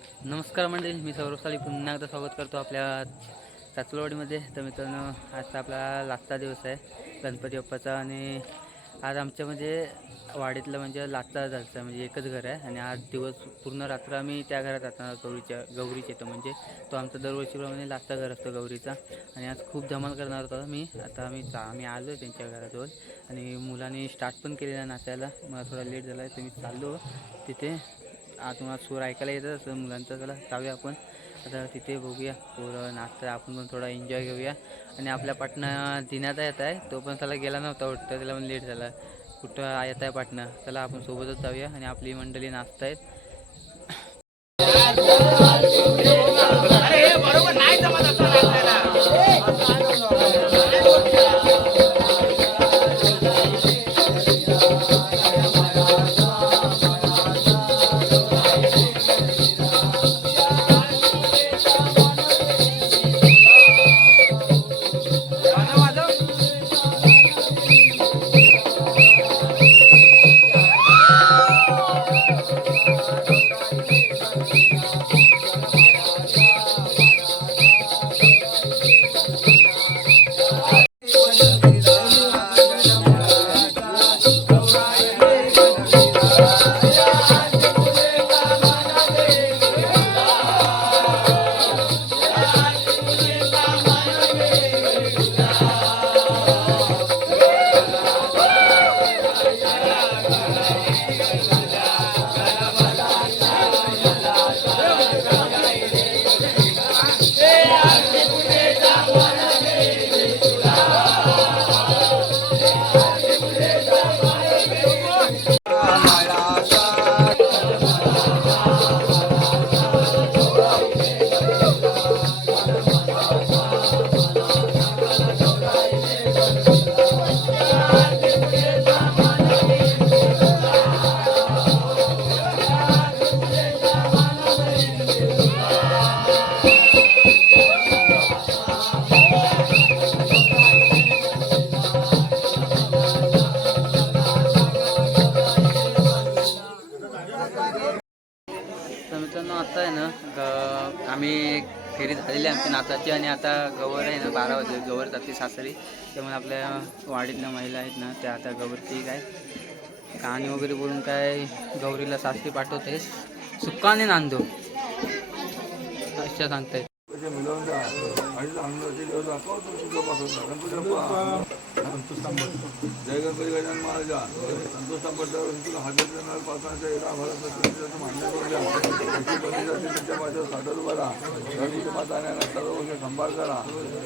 नमस्कार मंडळी मी सौरभ साली पुन्हा एकदा स्वागत करतो आपल्या चाचलवाडीमध्ये तर मित्रांनो आजचा आपला लास्टचा दिवस आहे गणपती बाप्पाचा. आणि आज आमच्या म्हणजे वाडीतलं म्हणजे लाचचा जायचं म्हणजे एकच घर आहे. आणि आज दिवस पूर्ण रात्र आम्ही त्या घरात राहणार गौरीच्या गौरीच्या तर म्हणजे. तो आमचा दरवर्षीप्रमाणे लाचचा घर असतो गौरीचा. आणि आज खूप धमाल करणार होता मी आता आम्ही चा आम्ही आलो आहे त्यांच्या घराजवळ. आणि मुलांनी स्टार्ट पण केलेला नाचायला. मला थोडा लेट झाला आहे तर मी चाललो तिथे. तुम्हाला सूर ऐकायला येतं असं मुलांचं चला जाऊया आपण. आता तिथे बघूया पोरं नाचतं आपण पण थोडा एन्जॉय घेऊया आणि आपल्या पाटणं दिनाचा येत आहे तो पण त्याला गेला नव्हता वाटतं त्याला पण लेट झाला. कुठं येत आहे पाटणं? चला आपण सोबतच जाऊया. आणि आपली मंडळी नाचत फेरी झालेली आहे आमच्या नाचाची आणि आता गवर आहे ना बारा वाजले. गवर जाते सासरी. त्यामुळे आपल्या वाडीतल्या महिला आहेत ना त्या आता गवरती काय कहाणी वगैरे बोलून काय गौरीला सासरी पाठवते. सुक्काने नांदो. अशा सांगतायत. आणि आनंदाचे दिवस दाखव तो पासून जय गणपती महाराजा. संतोष तुला भरत मान्य उभारा गणपती सर्व गोष्टी सांभाळ करा.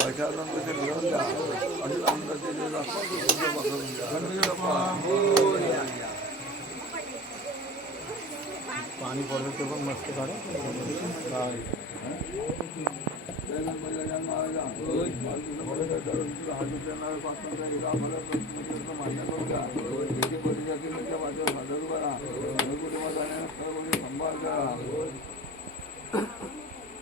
पैशातून पैसे मिळवून द्या. आणि आनंदाचे दिवस दाखव तो तुझं पासून द्या गणपती बाप्पा मोरया. पाणी पडलं ते पण मस्त काढा गणपती मान्य करून द्या माझ्या सादर करा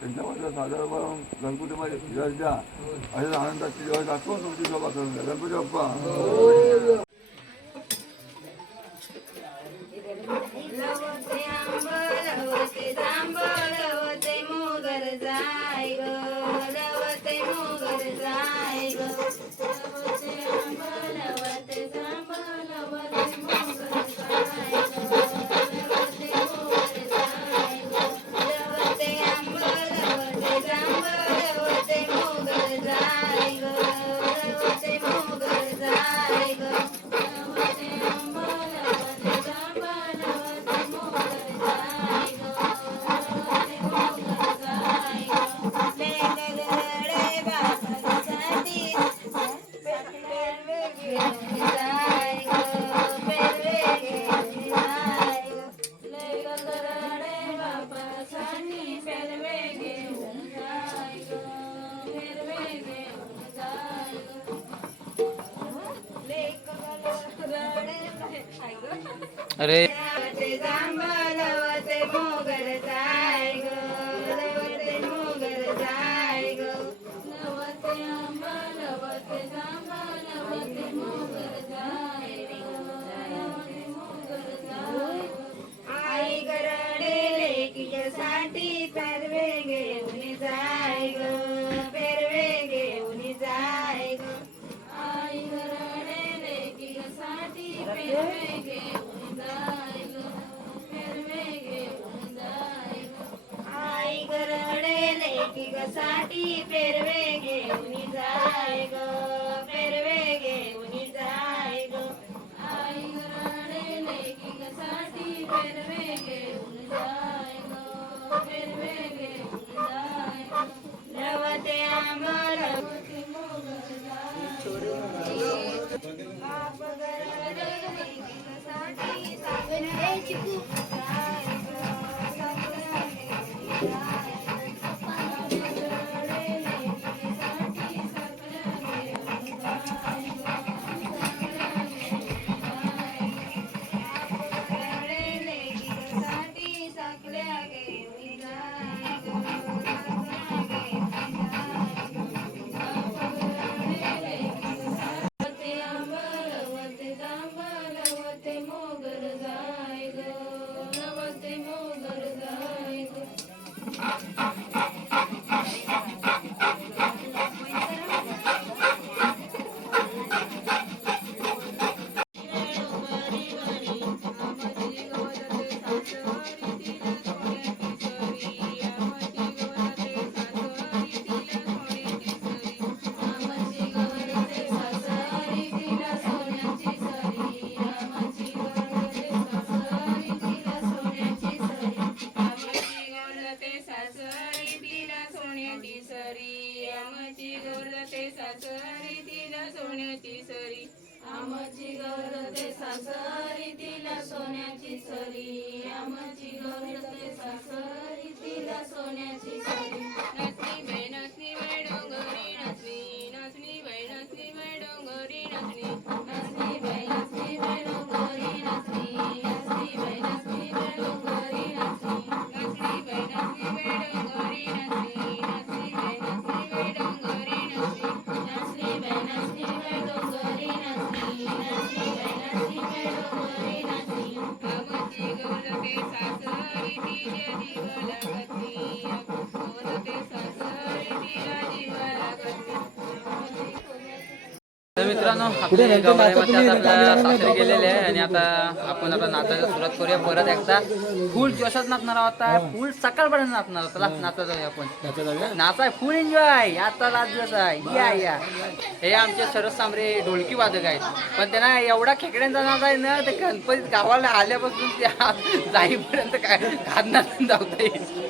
त्यांच्या माझ्या सादर उभारून गणपती माझे द्या आनंदाची जेव्हा दाखवून तुमची शोभा करून द्या गणपती बाप्पा. Amém. आमची गौरते सासरी तिला सोन्याची सरी. आमची गौरते सासरी तिला सोन्याची सरी. Gracias. मित्रांनो आपले गवाळ्यामध्ये आता सासरे गेलेले आहे आणि आता आपण आता नाचायला सुरुवात करूया परत एकदा. फुल जोशात नाचणार आहोत आता. फुल सकाळपर्यंत नाचणार आहोत. चला नाचा जाऊया आपण. नाचाय फुल एन्जॉय. आता लास्ट दिवस आहे. या या. हे आमचे सरस सांबरे ढोलकी वादक आहेत. पण त्यांना एवढा खेकड्यांचा नाच आहे ना ते गणपती गावाला आल्यापासून त्या जाईपर्यंत काय खादनात जाऊता येईल